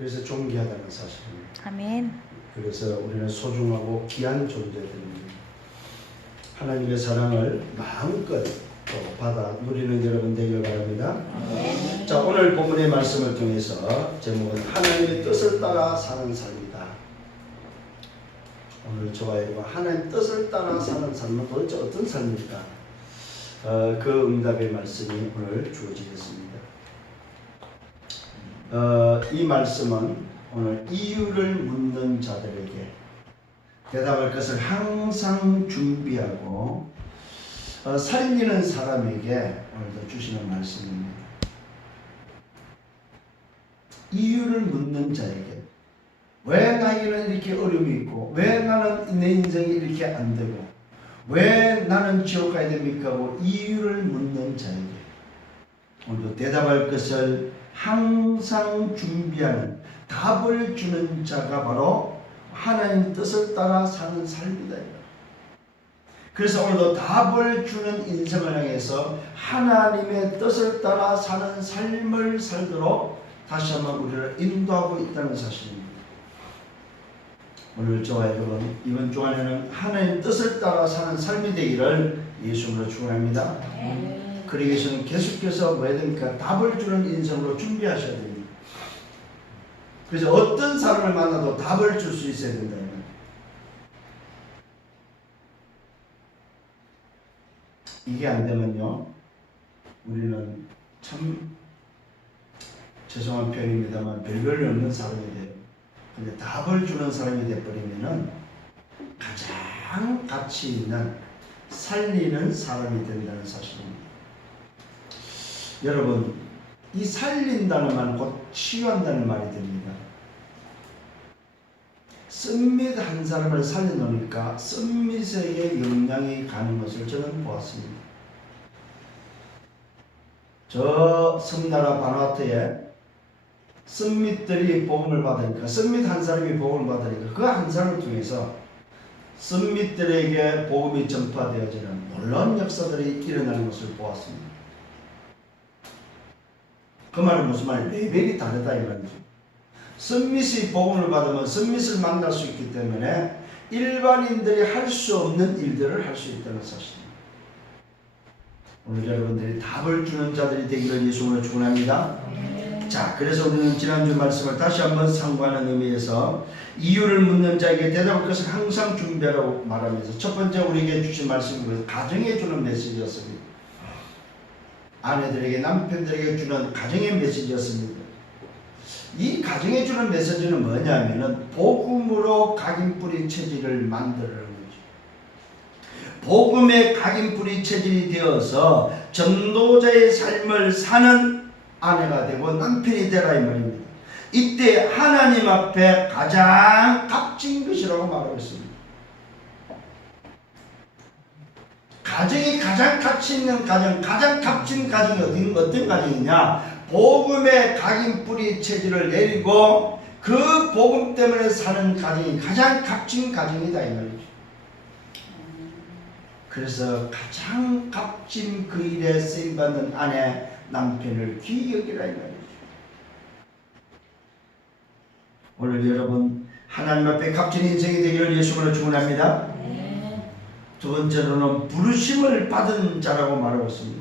그래서 존귀하다는 사실입니다. 아멘. 그래서 우리는 소중하고 귀한 존재들입니다. 하나님의 사랑을 마음껏 받아 누리는 여러분 되기를 바랍니다. 자, 오늘 본문의 말씀을 통해서 제목은 하나님의 뜻을 따라 사는 삶이다. 오늘 저와 여러분 하나님의 뜻을 따라 사는 삶은 도대체 어떤 삶입니까? 그 응답의 말씀이 오늘 주어지겠습니다. 이 말씀은 오늘 이유를 묻는 자들에게 대답할 것을 항상 준비하고 살리는 사람에게 오늘도 주시는 말씀입니다. 이유를 묻는 자에게 왜 나에게는 이렇게 어려움이 있고 왜 나는 내 인생이 이렇게 안 되고 왜 나는 지옥 가야 됩니까 하고 이유를 묻는 자에게 오늘도 대답할 것을 항상 준비하는 답을 주는 자가 바로 하나님 뜻을 따라 사는 삶이다. 그래서 오늘도 답을 주는 인생을 향해서 하나님의 뜻을 따라 사는 삶을 살도록 다시 한번 우리를 인도하고 있다는 사실입니다. 오늘 저와 여러분 이번 주간에는 하나님 뜻을 따라 사는 삶이 되기를 예수님으로 축원합니다. 그러기 위해서는 계속해서 뭐 해야 됩니까? 답을 주는 인생으로 준비하셔야 됩니다. 그래서 어떤 사람을 만나도 답을 줄 수 있어야 된다. 이게 안 되면요, 우리는 참 죄송한 표현입니다만 별별이 없는 사람이 돼요. 근데 답을 주는 사람이 돼버리면은 가장 가치 있는 살리는 사람이 된다는 사실입니다. 여러분, 이 살린다는 말은 곧 치유한다는 말이 됩니다. 썸밋 한 사람을 살려놓으니까 썸밋에게 영향이 가는 것을 저는 보았습니다. 저 섬나라 바누아투에 썸밋들이 복음을 받으니까, 썸밋 한 사람이 복음을 받으니까 그 한 사람을 통해서 썸밋들에게 복음이 전파되어지는 놀라운 역사들이 일어나는 것을 보았습니다. 그 말은 무슨 말이에요? 레벨이 다르다 이 말이죠. 썸밋이 복음을 받으면 썸밋을 만날 수 있기 때문에 일반인들이 할 수 없는 일들을 할 수 있다는 사실입니다. 오늘 여러분들이 답을 주는 자들이 되기를 예수님으로 축원합니다. 자, 그래서 우리는 지난주 말씀을 다시 한번 상고하는 의미에서 이유를 묻는 자에게 대답할 것을 항상 준비하라고 말하면서 첫 번째 우리에게 주신 말씀은 가정에 주는 메시지였습니다. 아내들에게 남편들에게 주는 가정의 메시지였습니다. 이 가정에 주는 메시지는 뭐냐면은 복음으로 각인뿌리 체질을 만들어내는 거죠. 복음의 각인뿌리 체질이 되어서 전도자의 삶을 사는 아내가 되고 남편이 되라 이 말입니다. 이때 하나님 앞에 가장 값진 것이라고 말하고 있습니다. 가정이 가장 가치 있는 가정, 가장 값진 가정이 어떤 가정이냐? 복음의 각인뿌리 체질을 내리고 그 복음 때문에 사는 가정이 가장 값진 가정이다 이 말이죠. 그래서 가장 값진 그 일에 쓰임받는 아내, 남편을 귀히 여기라 이 말이죠. 오늘 여러분 하나님 앞에 값진 인생이 되기를 예수님으로 축원합니다. 두 번째로는 부르심을 받은 자라고 말하고 있습니다.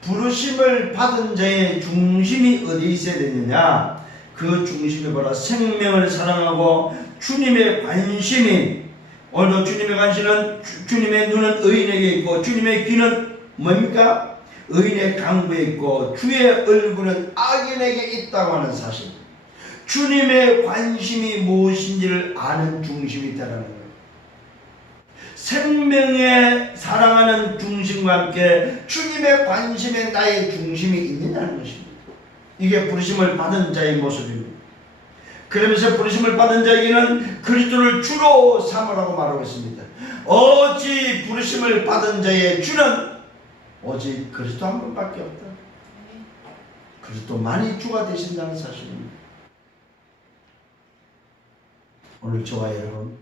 부르심을 받은 자의 중심이 어디에 있어야 되느냐? 그 중심이 바로 생명을 사랑하고 주님의 관심이, 오늘도 주님의 관심은 주님의 눈은 의인에게 있고 주님의 귀는 뭡니까? 의인의 강부에 있고 주의 얼굴은 악인에게 있다고 하는 사실. 주님의 관심이 무엇인지를 아는 중심이 있다는 거예요. 생명에 사랑하는 중심과 함께 주님의 관심에 나의 중심이 있느냐는 것입니다. 이게 부르심을 받은 자의 모습입니다. 그러면서 부르심을 받은 자에게는 그리스도를 주로 삼으라고 말하고 있습니다. 오직 부르심을 받은 자의 주는 오직 그리스도 한 분밖에 없다. 그리스도만이 주가 되신다는 사실입니다. 오늘 저와 여러분,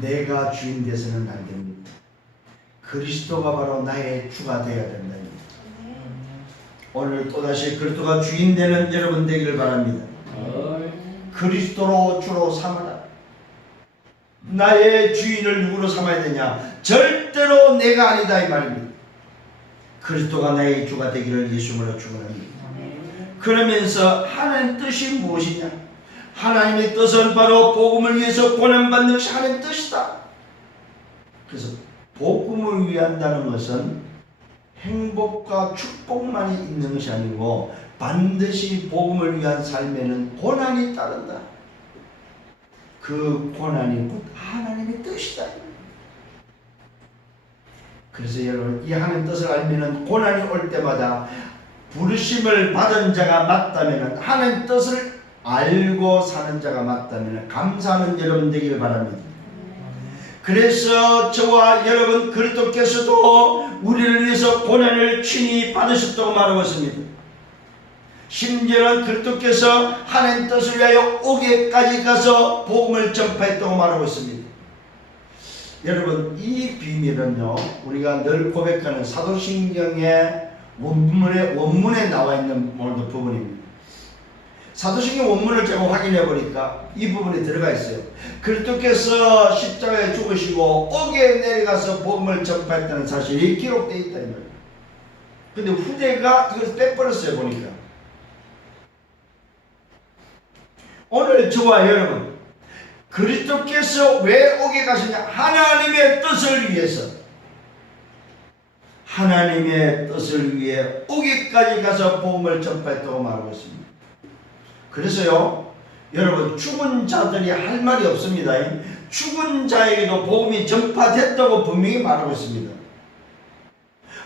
내가 주인 되서는 안 됩니다. 그리스도가 바로 나의 주가 되어야 된다. 오늘 또다시 그리스도가 주인 되는 여러분 되기를 바랍니다. 그리스도로 주로 삼아라. 나의 주인을 누구로 삼아야 되냐? 절대로 내가 아니다 이 말입니다. 그리스도가 나의 주가 되기를 예수님으로 축원합니다. 그러면서 하나님 뜻이 무엇이냐? 하나님의 뜻은 바로 복음을 위해서 고난받는 것이 하나님의 뜻이다. 그래서 복음을 위한다는 것은 행복과 축복만이 있는 것이 아니고 반드시 복음을 위한 삶에는 고난이 따른다. 그 고난이 곧 하나님의 뜻이다. 그래서 여러분 이 하나님의 뜻을 알면은 고난이 올 때마다 부르심을 받은 자가 맞다면 하나님의 뜻을 알고 사는 자가 맞다면 감사하는 여러분 되기를 바랍니다. 그래서 저와 여러분 그리스도께서도 우리를 위해서 고난을 친히 받으셨다고 말하고 있습니다. 심지어는 그리스도께서 하나님 뜻을 위하여 옥에까지 가서 복음을 전파했다고 말하고 있습니다. 여러분 이 비밀은요 우리가 늘 고백하는 사도신경의 원문에 나와 있는 모든 부분입니다. 사도신경 원문을 제가 확인해 보니까 이 부분이 들어가 있어요. 그리스도께서 십자가에 죽으시고 옥에 내려가서 복음을 전파했다는 사실이 기록되어 있다 이 말이에요. 근데 후대가 이걸 빼버렸어요 보니까. 오늘 저와 여러분 그리스도께서 왜 옥에 가시냐? 하나님의 뜻을 위해서, 하나님의 뜻을 위해 옥에까지 가서 복음을 전파했다고 말하고 있습니다. 그래서요 여러분 죽은 자들이 할 말이 없습니다. 죽은 자에게도 복음이 전파됐다고 분명히 말하고 있습니다.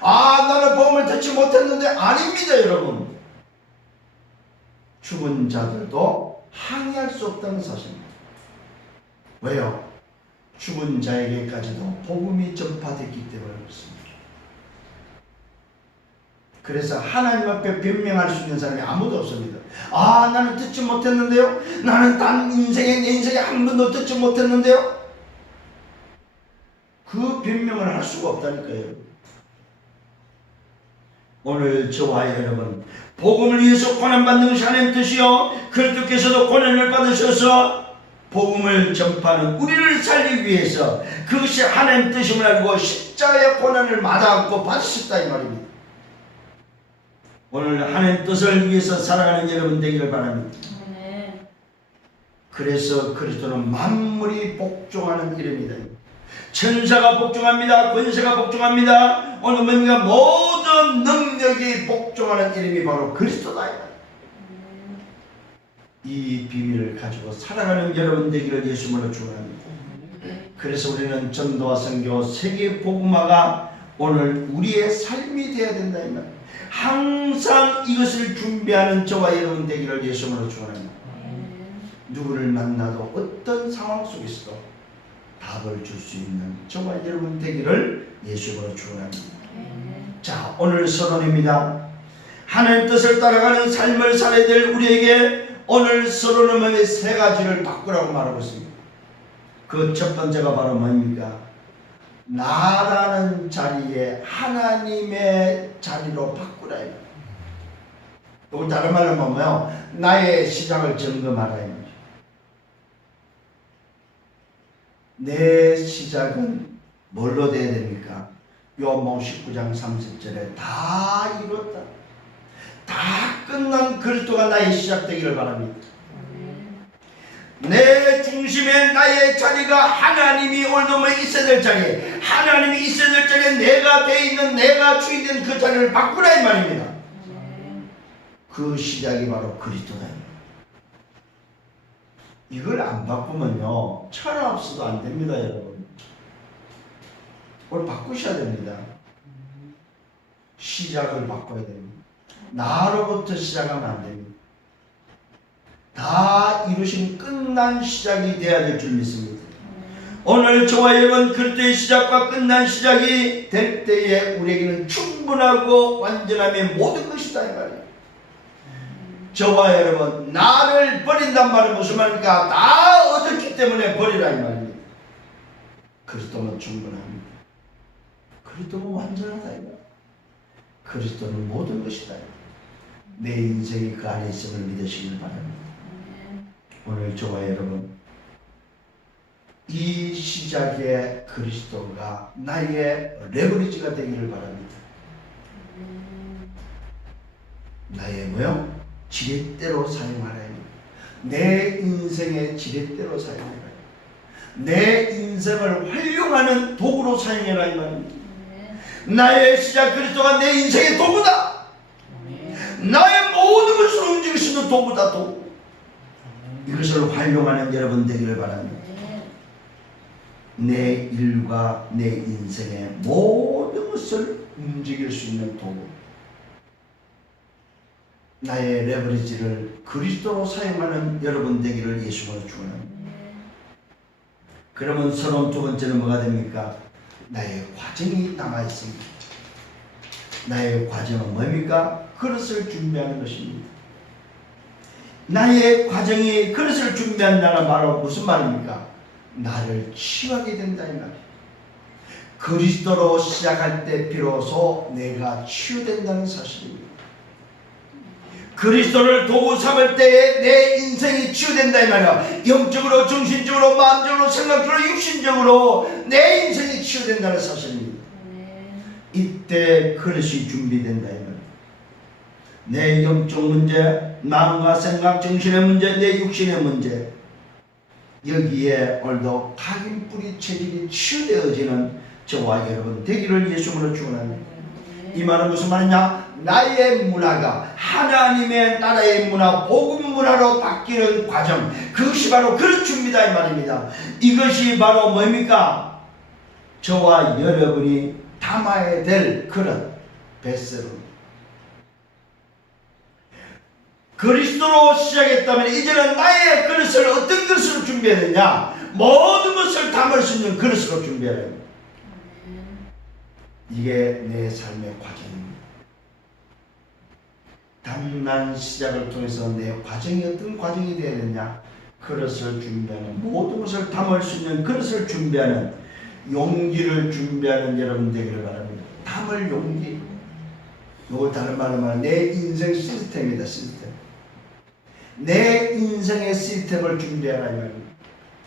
아 나는 복음을 듣지 못했는데 아닙니다 여러분. 죽은 자들도 항의할 수 없다는 사실입니다. 왜요? 죽은 자에게까지도 복음이 전파됐기 때문에 그렇습니다. 그래서 하나님 앞에 변명할 수 있는 사람이 아무도 없습니다. 아 나는 듣지 못했는데요. 나는 내 인생에 한 번도 듣지 못했는데요. 그 변명을 할 수가 없다니까요. 오늘 저와 여러분 복음을 위해서 고난받는 것이 하나님의 뜻이요 그리스도께서도 고난을 받으셔서 복음을 전파하는 우리를 살리기 위해서 그것이 하나님의 뜻임을 알고 십자가의 고난을 마다않고 받으셨다 이 말입니다. 오늘 하나님의 뜻을 위해서 살아가는 여러분 되기를 바랍니다. 그래서 그리스도는 만물이 복종하는 이름이다. 천사가 복종합니다. 권세가 복종합니다. 오늘 뭡니까? 모든 능력이 복종하는 이름이 바로 그리스도다. 이 비밀을 가지고 살아가는 여러분 되기를 예수님으로 축원합니다. 그래서 우리는 전도와 선교, 세계 복음화가 오늘 우리의 삶이 되어야 된다 이 말. 항상 이것을 준비하는 저와 여러분 되기를 예수님으로 축원합니다. 누구를 만나도 어떤 상황 속에서도 답을 줄 수 있는 저와 여러분 되기를 예수님으로 축원합니다. 자, 오늘 서론입니다. 하나님의 뜻을 따라가는 삶을 살아야 될 우리에게 오늘 서론은 세 가지를 바꾸라고 말하고 있습니다. 그 첫 번째가 바로 뭡니까? 나라는 자리에 하나님의 자리로 바꾸라. 이거 다른 말로 보면 나의 시작을 점검하라. 내 시작은 뭘로 돼야 됩니까? 요한복음 19장 30절에 다 이뤘다. 다 끝난 그리스도가 나의 시작되기를 바랍니다. 내 중심에 나의 자리가 하나님이 오늘도 있어야 될 자리에, 하나님이 있어야 될 자리에 내가 돼 있는, 내가 주인된 그 자리를 바꾸라 이 말입니다. 그 시작이 바로 그리스도다. 이걸 안 바꾸면요 천하 없어도 안 됩니다 여러분. 그걸 바꾸셔야 됩니다. 시작을 바꿔야 됩니다. 나로부터 시작하면 안 됩니다. 다 이루신 끝난 시작이 되어야 될 줄 믿습니다. 오늘 저와 여러분 그리스도의 시작과 끝난 시작이 될 때에 우리에게는 충분하고 완전함의 모든 것이다 이 말이에요. 저와 여러분 나를 버린단 말은 무슨 말입니까? 다 얻었기 때문에 버리라 이 말입니다. 그리스도는 충분합니다. 그리스도는 완전하다 이 말. 그리스도는 모든 것이다. 내 인생이 그 안에 있음을 믿으시길 바랍니다. 오늘 저와 여러분 이 시작의 그리스도가 나의 레버리지가 되기를 바랍니다. 나의 뭐요? 지렛대로 사용하라. 내 인생의 지렛대로 사용해라. 내 인생을 활용하는 도구로 사용해라 이 말입니다. 나의 시작 그리스도가 내 인생의 도구다. 나의 모든 것을 움직일 수 있는 도구다. 도구. 이것을 활용하는 여러분 되기를 바랍니다. 내 일과 내 인생의 모든 것을 움직일 수 있는 도구. 나의 레버리지를 그리스도로 사용하는 여러분 되기를 예수님으로 축원합니다. 그러면 서론 두 번째는 뭐가 됩니까? 나의 과정이 남아있습니다. 나의 과정은 뭡니까? 그릇을 준비하는 것입니다. 나의 과정이 그릇을 준비한다는 말은 무슨 말입니까? 나를 치유하게 된다 이 말이에요. 그리스도로 시작할 때 비로소 내가 치유된다는 사실입니다. 그리스도를 도구 삼을 때에 내 인생이 치유된다 이 말이야. 영적으로, 정신적으로, 마음적으로, 생각적으로, 육신적으로 내 인생이 치유된다는 사실입니다. 이때 그릇이 준비된다 이 말이야. 내 영적 문제, 마음과 생각, 정신의 문제, 내 육신의 문제, 여기에 오늘도 각인 뿌리 체질이 치유되어지는 저와 여러분 되기를 예수님으로 축원합니다. 이 말은 무슨 말이냐? 나의 문화가 하나님의 나라의 문화, 복음 문화로 바뀌는 과정, 그것이 바로 그릇 준비다 이 말입니다. 이것이 바로 뭡니까? 저와 여러분이 담아야 될 그릇, 베셀입니다. 그리스도로 시작했다면 이제는 나의 그릇을 어떤 그릇으로 준비해야 되냐? 모든 것을 담을 수 있는 그릇으로 준비해야 됩니다. 이게 내 삶의 과정입니다. 단단한 시작을 통해서 내 과정이 어떤 과정이 되어야 되냐? 그릇을 준비하는, 모든 것을 담을 수 있는 그릇을 준비하는, 용기를 준비하는 여러분 되기를 바랍니다. 담을 용기. 이걸 다른 말로 말하면 내 인생 시스템이다. 시스템. 내 인생의 시스템을 준비하라 이 말입니다.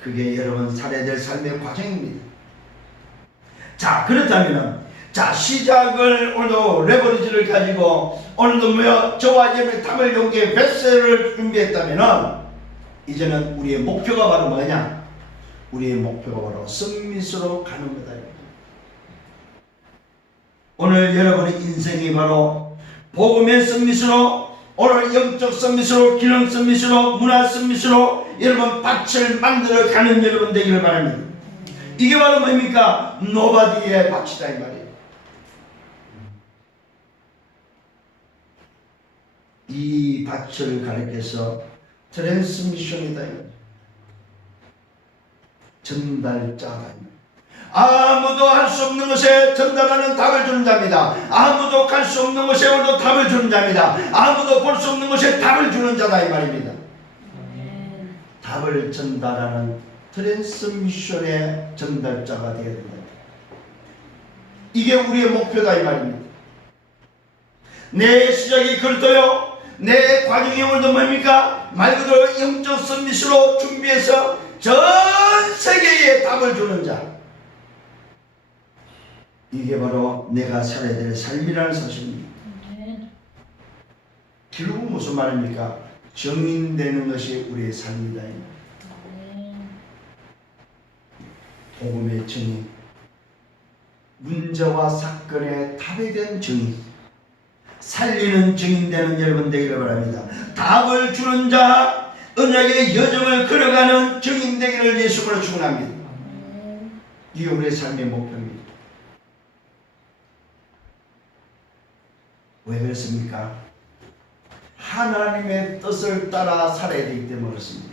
그게 여러분 살아야 될 삶의 과정입니다. 자, 그렇다면 자, 시작을 오늘도 레버리지를 가지고 오늘도 뭐야? 저와 여러분의 담을 용기의 베셀을 준비했다면은 이제는 우리의 목표가 바로 뭐냐? 우리의 목표가 바로 서밋으로 가는 거다. 오늘 여러분의 인생이 바로 복음의 서밋으로, 오늘 영적 서밋으로, 기능 서밋으로, 문화 서밋으로 여러분 밭을 만들어 가는 여러분 되기를 바랍니다. 이게 바로 뭡니까? 노바디의 밭이다 이 말이에요. 이 밭을 가리켜서 트랜스미션이다. 전달자다. 아무도 할 수 없는 것에 전달하는 답을 주는 자입니다. 아무도 갈 수 없는 것에 오늘도 답을 주는 자입니다. 아무도 볼 수 없는 것에 답을 주는 자다 이 말입니다. 답을 전달하는 트랜스미션의 전달자가 되어야 된다. 이게 우리의 목표다 이 말입니다. 내 시작이 그렇도요. 내 과정이 오늘도 뭡니까? 말 그대로 영적 서밋으로 준비해서 전 세계에 답을 주는 자. 이게 바로 내가 살아야 될 삶이라는 사실입니다. 결국 무슨 말입니까? 정인되는 것이 우리의 삶이다. 복음의 정인, 문제와 사건의 답에 대한 정인, 살리는 증인되는 여러분 되기를 바랍니다. 답을 주는 자, 언약의 여정을 걸어가는 증인 되기를 예수님으로 축원합니다. 이게 우리의 삶의 목표입니다. 왜 그렇습니까? 하나님의 뜻을 따라 살아야 되기 때문에 그렇습니다.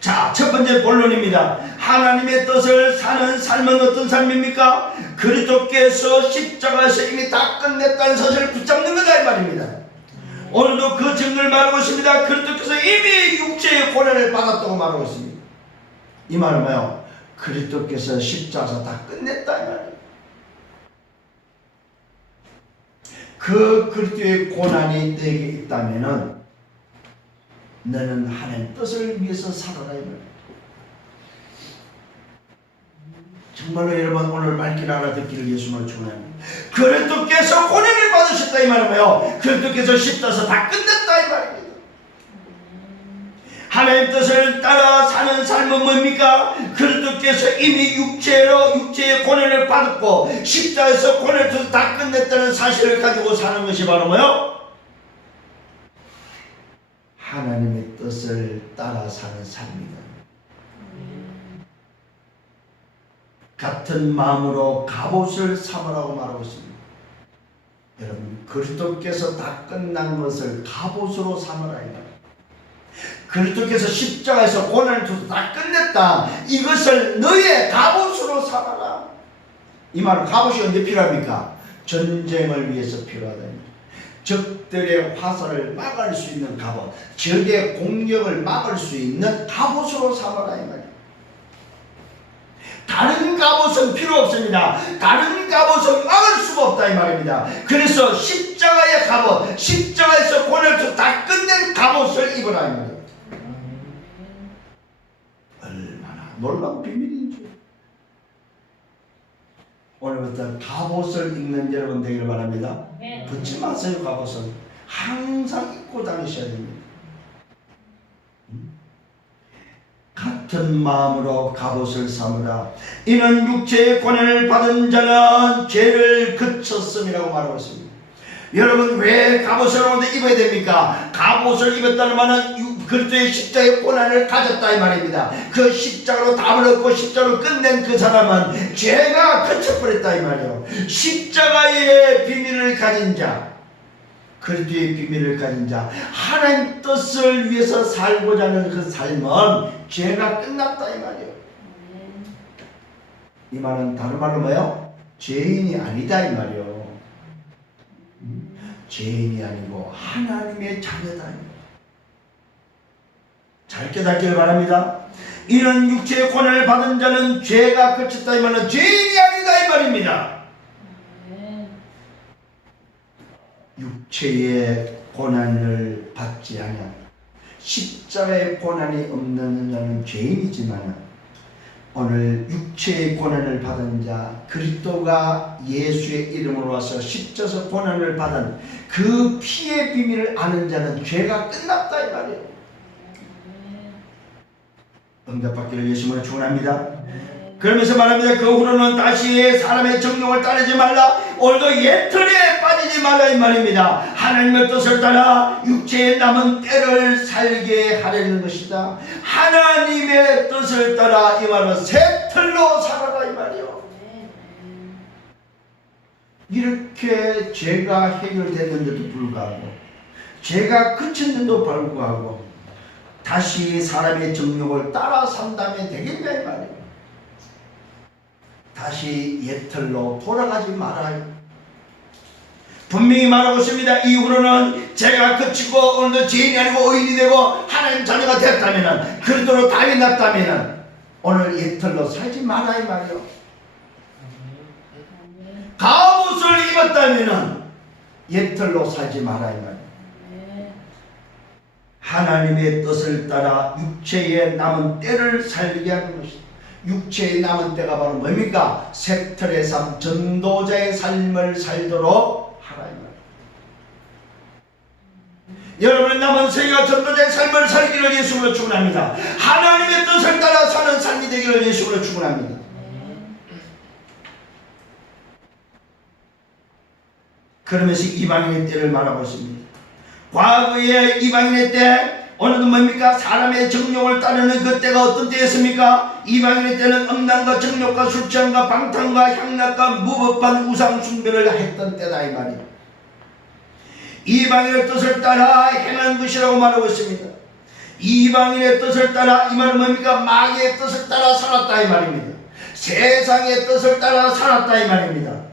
자, 첫 번째 본론입니다. 하나님의 뜻을 사는 삶은 어떤 삶입니까? 그리스도께서 십자가에서 이미 다 끝냈다는 사실을 붙잡는 거다 이 말입니다. 오늘도 그 증거를 말하고 있습니다. 그리스도께서 이미 육체의 고난을 받았다고 말하고 있습니다. 이 말은 뭐예요? 그리스도께서 십자가에서 다 끝냈다 이 말이에요. 그 그리스도의 고난이 내게 있다면은 너는 하나님 뜻을 위해서 살아라 이 말이에요. 정말로 여러분 오늘 말길 알아듣기를 예수님을 축원합니다. 그리스도께서 고난을 받으셨다 이 말이에요. 그리스도께서 십자가에서 다 끝냈다 이 말입니다. 하나님 뜻을 따라 사는 삶은 뭡니까? 그리스도께서 이미 육체의 고난을 받았고 십자가에서 고난을 다 끝냈다는 사실을 가지고 사는 것이 바로 뭐요? 하나님의 뜻을 따라 사는 삶이다. 같은 마음으로 갑옷을 삼으라고 말하고 있습니다. 여러분 그리스도께서 다 끝난 것을 갑옷으로 삼으라 이 말이에요. 그리스도께서 십자가에서 고난을 주고 다 끝냈다. 이것을 너의 갑옷으로 삼아라. 이 말은 갑옷이 언제 필요합니까? 전쟁을 위해서 필요하다. 적들의 화살을 막을 수 있는 갑옷, 적의 공격을 막을 수 있는 갑옷으로 삼아라 이 말이에요. 다른 갑옷은 필요 없습니다. 다른 갑옷은 막을 수가 없다 이 말입니다. 그래서 십자가의 갑옷, 십자가에서 고난을 다 끝낸 갑옷을 입으라 이 말이에요. 얼마나 놀라운 비밀인지. 오늘부터 갑옷을 입는 여러분 되기를 바랍니다. 붙지 마세요. 갑옷은 항상 입고 다니셔야 됩니다. 같은 마음으로 갑옷을 삼으라. 이는 육체의 고난을 받은 자는 죄를 그쳤음이라고 말하고 있습니다. 여러분 왜 갑옷을 오늘 입어야 됩니까? 갑옷을 입었다는 말은 그리스도의 십자가의 고난을 가졌다 이 말입니다. 그 십자가로 답을 얻고 십자가로 끝낸 그 사람은 죄가 그쳐버렸다 이 말이에요. 십자가의 비밀을 가진 자, 그리스도의 비밀을 가진 자, 하나님 뜻을 위해서 살고자 하는 그 삶은 죄가 끝났다 이 말이에요. 이 말은 다른 말로 뭐예요? 죄인이 아니다 이 말이에요. 죄인이 아니고 하나님의 자녀다. 잘 깨닫기를 바랍니다. 이는 육체의 고난을 받은 자는 죄가 그쳤다 이 말은 죄인이 아니다 이 말입니다. 육체의 고난을 받지 않아 십자가의 고난이 없는 자는 죄인이지만 오늘 육체의 고난을 받은 자, 그리스도가 예수의 이름으로 와서 십자가에서 고난을 받은 그 피의 비밀을 아는 자는 죄가 끝났다 이 말이에요. 응답받기를 예수님으로 축원합니다. 그러면서 말합니다. 그 후로는 다시 사람의 정욕을 따르지 말라. 오늘도 옛 틀에 빠지지 말라 이 말입니다. 하나님의 뜻을 따라 육체에 남은 때를 살게 하려는 것이다. 하나님의 뜻을 따라 이 말은 새 틀로 살아라 이 말이요. 이렇게 죄가 해결됐는데도 불구하고 죄가 그쳤는데도 불구하고 다시 사람의 정욕을 따라 산다면 되겠냐 이 말이에요. 다시 옛틀로 돌아가지 말아요. 분명히 말하고 있습니다. 이후로는 죄가 그치고 오늘도 죄인이 아니고 의인이 되고 하나님 자녀가 됐다면 그리스도로 답이 났다면 오늘 옛틀로 살지 말아 이 말이요. 갑옷을 입었다면 옛틀로 살지 말아 이 말이요. 하나님의 뜻을 따라 육체에 남은 때를 살게 하는 것이다. 육체에 남은 때가 바로 뭡니까? 새 틀의 삶, 전도자의 삶을 살도록 하라 이 말이에요. 여러분의 남은 세계가 전도자의 삶을 살기를 예수로 축원합니다. 하나님의 뜻을 따라 사는 삶이 되기를 예수로 축원합니다. 그러면서 이방인의 때를 말하고 있습니다. 과거의 이방인의 때 오늘도 뭡니까? 사람의 정욕을 따르는 그 때가 어떤 때였습니까? 이방인의 때는 음란과 정욕과 술취함과 방탕과 향락과 무법한 우상 숭배를 했던 때다 이 말이에요. 이방인의 뜻을 따라 행한 것이라고 말하고 있습니다. 이방인의 뜻을 따라 이 말은 뭡니까? 마귀의 뜻을 따라 살았다 이 말입니다. 세상의 뜻을 따라 살았다 이 말입니다.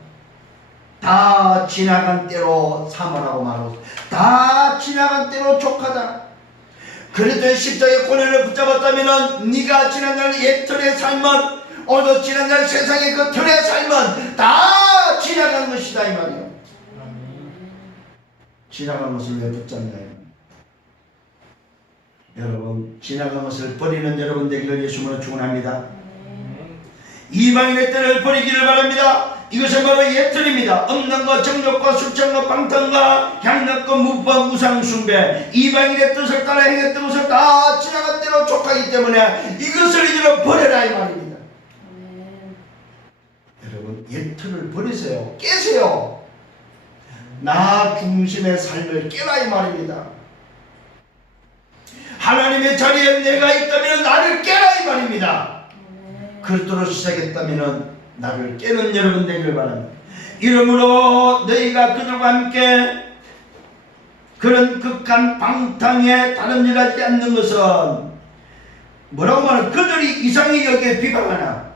다 지나간 때로 삼으라고 말하고 다 지나간 때로 족하다. 그리스도의 십자가의 고난을 붙잡았다면 네가 지난날 옛 틀의 삶은 오늘도 지난날 세상의 그 틀의 삶은 다 지나간 것이다 이 말이에요. 지나간 것을 왜 붙잡냐 이 말이에요. 여러분 지나간 것을 버리는 여러분 되기를 예수님으로 축원합니다. 이방인의 때를 버리기를 바랍니다. 이것은 바로 예틀입니다. 음란과 정욕과 술잔과 방탕과 향락과 무법 우상 숭배, 이방인의 뜻을 따라 행했던 것을 다 지나간 때로 족하기 때문에 이것을 이제는 버려라 이 말입니다. 여러분 예틀을 버리세요. 깨세요. 나 중심의 삶을 깨라 이 말입니다. 하나님의 자리에 내가 있다면 나를 깨라 이 말입니다. 그리스도로 시작했다면 나를 깨는 여러분 되기를 바랍니다. 이러므로 너희가 그들과 함께 그런 극한 방탕에 다른 일 하지 않는 것은 뭐라고 말하면 그들이 이상히 여기에 비방하나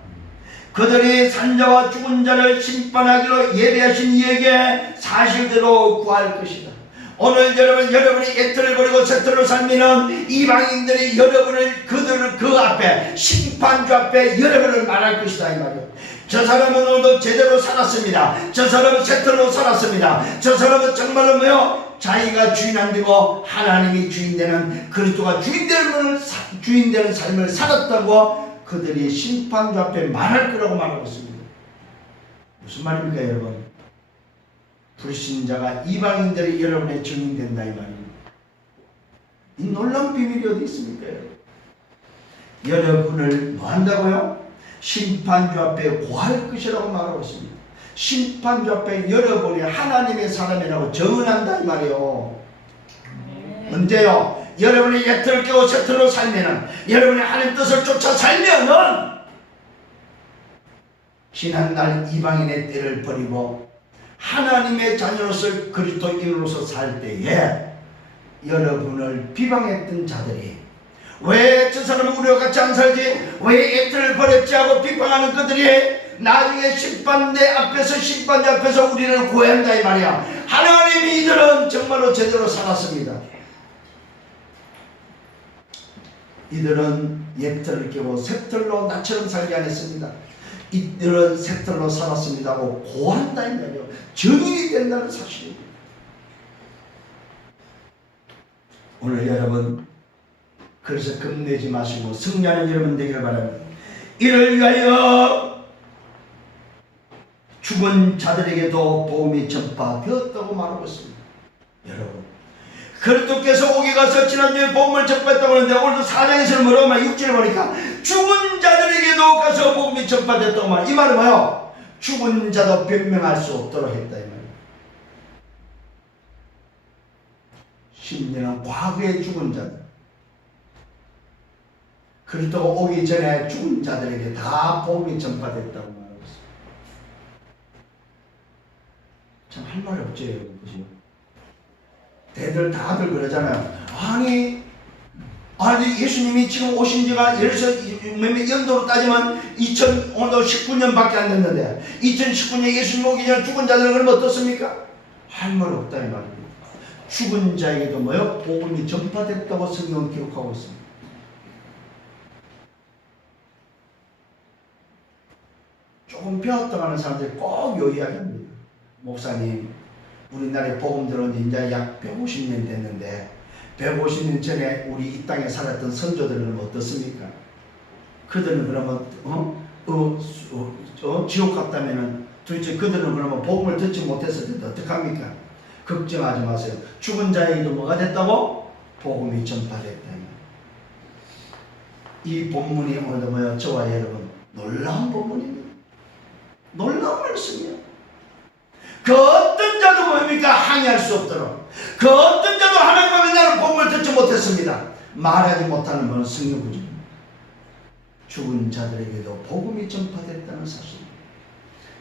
그들이 산자와 죽은 자를 심판하기로 예배하신 이에게 사실대로 구할 것이다. 오늘 여러분이 예틀을 버리고 세틀로 살면은 이방인들이 여러분을 그들을 그 앞에 심판주 앞에 여러분을 말할 것이다 이 말이에요. 저 사람은 오늘도 제대로 살았습니다. 저 사람은 세틀로 살았습니다. 저 사람은 정말로 뭐요? 자기가 주인 안 되고 하나님이 주인 되는 그리스도가 주인 되는 삶을 살았다고 그들이 심판주 앞에 말할 거라고 말하고 있습니다. 무슨 말입니까 여러분? 불신자가 이방인들이 여러분의 증인 된다 이 말입니다. 이 놀라운 비밀이 어디 있습니까? 여러분을 뭐 한다고요? 심판주 앞에 고할 것이라고 말하고 있습니다. 심판주 앞에 여러분이 하나님의 사람이라고 정언한다 이 말이에요. 언제요? 여러분이 예틀을 깨고 세틀로 살면은, 여러분이 하나님 뜻을 쫓아 살면은 지난날 이방인의 때를 버리고 하나님의 자녀로서 그리스도인으로서 살 때에 여러분을 비방했던 자들이 왜 저 사람은 우리와 같이 안 살지? 왜 예틀을 버렸지? 하고 비방하는 그들이 나중에 심판대 앞에서 심판대 앞에서 우리를 구한다 이 말이야. 하나님이 이들은 정말로 제대로 살았습니다. 이들은 예틀을 깨고 세틀로 나처럼 살지 않았습니다. 이들은 세틀로 살았습니다 하고 고한다 이 말이에요. 증인이 된다는 사실입니다. 오늘 여러분 그래서 겁내지 마시고 승리하는 여러분 되기를 바랍니다. 이를 위하여 죽은 자들에게도 복음이 전파되었다고 말하고 있습니다. 여러분 그리스도께서 오기 가서 지난주에 복음을 전파했다고 하는데 오늘도 4장에서는 뭐라고 말해요? 6절에 보니까 죽은 자들에게도 가서 복음이 전파됐다고 말해요. 이 말은 뭐예요? 죽은 자도 변명할 수 없도록 했다 이 말이에요. 심지어는 과거에 죽은 자들 그리스도가 오기 전에 죽은 자들에게 다 복음이 전파됐다고 말하고 있습니다. 참 할 말이 없죠 여러분. 그죠? 다들 그러잖아요. 아니 예수님이 지금 오신 지가 예를 들어서 연도로 따지면 2019년밖에 안 됐는데 2019년에 예수님 오기 전에 죽은 자들은 그럼 어떻습니까? 할 말 없다 이 말입니다. 죽은 자에게도 뭐요? 복음이 전파됐다고 성경은 기록하고 있습니다. 조금 배웠다 가는 사람들이 꼭 요 이야기 합니다. 목사님 우리나라에 복음 들어온 이제 약 150년 됐는데 150년 전에 우리 이 땅에 살았던 선조들은 어떻습니까? 그들은 그러면 지옥 갔다면은 도대체 그들은 그러면 복음을 듣지 못했을 텐데 어떡합니까? 걱정하지 마세요. 죽은 자에게도 뭐가 됐다고? 복음이 전파됐다. 이 본문이 오늘도 뭐예요? 저와 여러분 놀라운 본문입니다. 놀라운 말씀이에요. 그 어떤 자도 뭡니까? 항의할 수 없도록. 그 어떤 자도 하나님 앞에 나는 복음을 듣지 못했습니다. 말하지 못하는 것은 성령 구조입니다. 죽은 자들에게도 복음이 전파됐다는 사실입니다.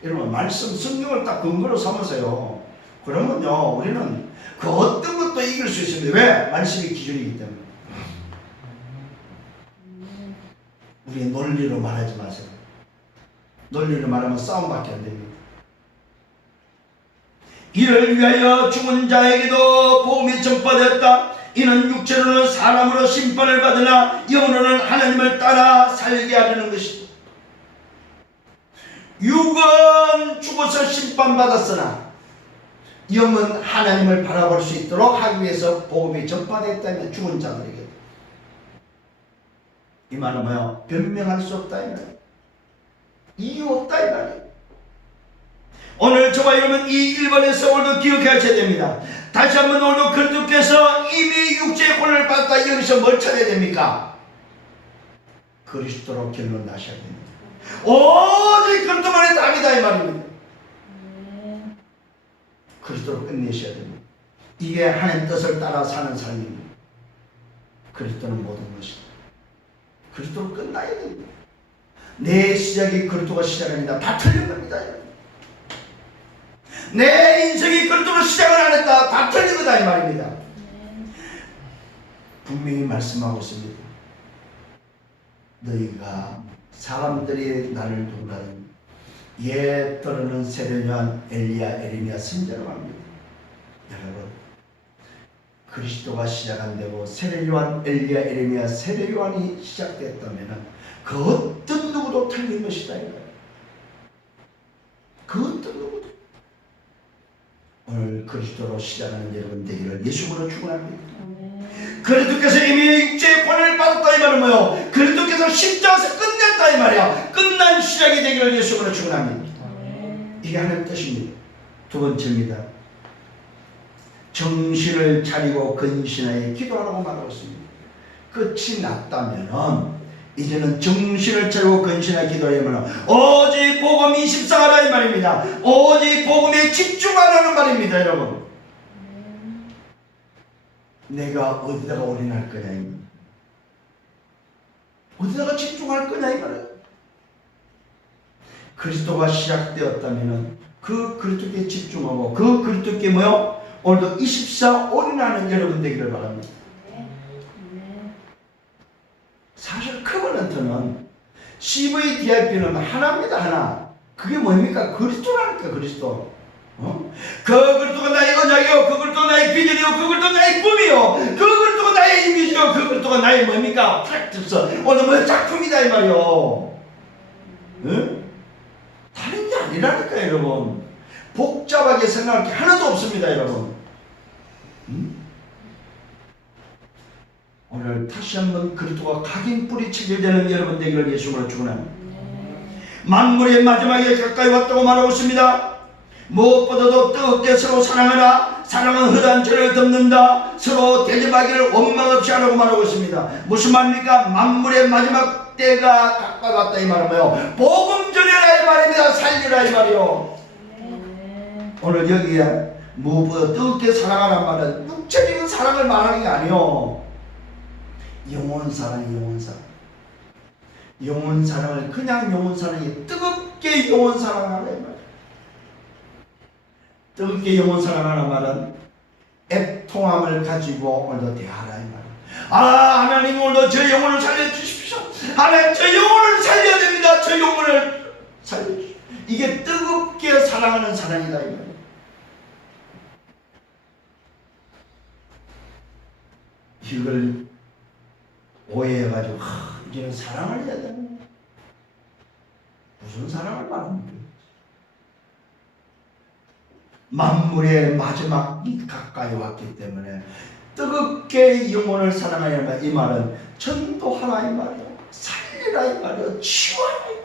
여러분 말씀 성경을 딱 근거로 삼으세요. 그러면요 우리는 그 어떤 것도 이길 수 있습니다. 왜? 말씀이 기준이기 때문에. 우리 논리로 말하지 마세요. 논리로 말하면 싸움밖에 안 됩니다. 이를 위하여 죽은 자에게도 복음이 전파되었다. 이는 육체로는 사람으로 심판을 받으나 영으로는 하나님을 따라 살게 하려는 것이다. 육은 죽어서 심판받았으나 영은 하나님을 바라볼 수 있도록 하기 위해서 복음이 전파됐다면 죽은 자들에게 이 말은 뭐야? 변명할 수 없다 이 말이야. 이유 없다 이 말이야. 오늘 저와 여러분 이 1번에서 오늘도 기억하셔야 됩니다. 다시 한번 오늘도 그리스도께서 이미 육체의 권을 받았다. 여기서 뭘 찾아야 됩니까? 그리스도로 결론 나셔야 됩니다. 오직 그리스도만의 답이다 이 말입니다. 그리스도로 끝내셔야 됩니다. 이게 하나님 뜻을 따라 사는 삶입니다. 그리스도는 모든 것이다. 그리스도로 끝나야 됩니다. 내 시작이 그리스도가 시작합니다. 다 틀린 겁니다. 내 인생이 그리스도로 시작을 안 했다. 다 틀린 거다 이 말입니다. 분명히 말씀하고 있습니다. 너희가 사람들이 나를 누구라는 또는 세례요한, 엘리야, 에레미야 선지자라고 합니다. 여러분, 그리스도가 시작 안 되고 세례요한, 엘리야, 에레미야, 세례요한이 시작됐다면 그 어떤 누구도 틀린 것이다 이거예요. 그 어떤 누구도. 오늘 그리스도로 시작하는 여러분 되기를 예수님으로 축원합니다. 그리스도께서 이미 육체의 권을 받았다 이 말은 뭐요? 그리스도께서 십자가에서 끝냈다 이 말이야. 끝난 시작이 되기를 예수님으로 축원합니다. 이게 하나님의 뜻입니다. 두 번째입니다. 정신을 차리고 근신하여 기도하라고 말하고 있습니다. 끝이 났다면 이제는 정신을 차리고 근신하여 기도하려면 오직 복음이 십사하라 이 말입니다. 오직 복음에 집중하라는 말입니다. 여러분, 내가 어디다가 올인할 거냐 이 말. 어디다가 집중할 거냐 이 말이에요. 그리스도가 시작되었다면 그 그리스도께 집중하고 그 그리스도께 뭐요? 오늘도 24 올인하는 여러분 되기를 바랍니다. 사실 커버넌트는 CVDIP는 하나입니다. 하나. 그게 뭡니까? 그리스도라니까. 그리스도. 그 그리스도가 나의 언약이요, 그 그리스도가 나의 비전이요, 그 그리스도가 나의 꿈이요, 그 그리스도가 나의 이미지요, 그 그리스도가 나의 뭡니까? 프랙티스. 오늘 뭐 작품이다 이 말이요. 응? 다른 게 아니라니까 여러분. 복잡하게 생각할 게 하나도 없습니다 여러분. 응? 오늘 다시 한번 그리스도가 각인 뿌리 체결되는 여러분 되기를 예수님으로 축원합니다. 만물의 마지막에 가까이 왔다고 말하고 있습니다. 무엇보다도 뜨겁게 서로 사랑하라. 사랑은 헛한 죄를 덮는다. 서로 대접하기를 원망 없이 하라고 말하고 있습니다. 무슨 말입니까? 만물의 마지막 때가 가까이 왔다 이 말은 뭐예요? 복음 전해라 이 말입니다. 살리라 이 말이요. 오늘 여기에 무엇보다 뜨겁게 사랑하라는 말은 육체적인 사랑을 말하는 게 아니요, 영혼 사랑이 영혼 사랑. 영혼 사랑을 그냥 영혼 사랑이 뜨겁게 영혼 사랑하라 이 말. 뜨겁게 영혼 사랑하는 말은 애통함을 가지고 오늘도 대하라 이 말. 하나님 오늘도 저 영혼을 살려주십시오. 하나님 저 영혼을 살려야 됩니다. 저 영혼을 살려주십시오. 이게 뜨겁게 사랑하는 사랑이다 이 말. 이걸 오해해가지고 이제는 사랑을 해야 되는, 무슨 사랑을 말하는 거예요? 만물의 마지막이 가까이 왔기 때문에 뜨겁게 영혼을 사랑하려면 이 말은 전도하라 이 말이에요. 살리라 이 말이에요. 치유하라 이 말이에요.